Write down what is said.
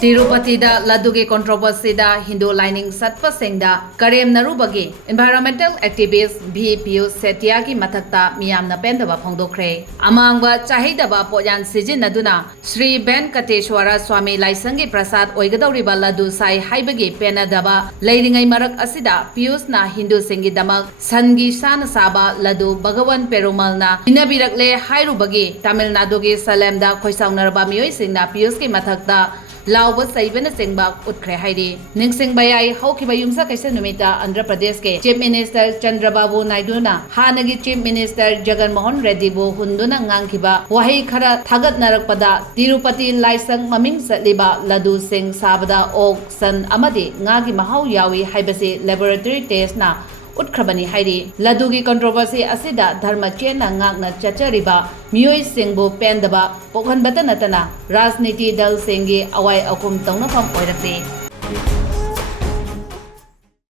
Tirupati da Laddoo ke controversy da Hindu Laining Chatpa Singda Karemnarubagi environmental activist BPU Setia ki mathakta miyamna Pendaba Phongdokhre amangba chahidaba poyan sijinaduna Sri Ben Kateshwara Swami Laisangi Prasad oigadawriba Laddoo sai haibagi penadaba leiringai marak asida Pius na Hindu singi damak sangi sana saba Laddoo Bhagawan Perumal na hinabirakle hairubagi Tamil Nadu ki Salem da khoisaunarba miyoi singna Pius ki mathakta Lawa Saibana Singba Utkre Haidi. Ningsing Bayai, Hokiba Yumsa Kaisanumita, Andhra Pradesh ke Chief Minister Chandrababu Naiduna, Hanagi Chief Minister Jagan Mohan Reddy Bo Hunduna Ngankiba, Wahi Kara Thagat Narakpada, Tirupati Laisang Maming Satliba, Laddoo Singh Sabada Ok San Amadi, Ngagi Mahau Yawi Haibasi Laboratory Test na Utkrabani Haidi. Laddoo ki controversy asida dharma chena ngakna chachariba miyoi singbu Pendaba pokhan bata natana Rajniti dal singi awai akum tongna pam oirakte.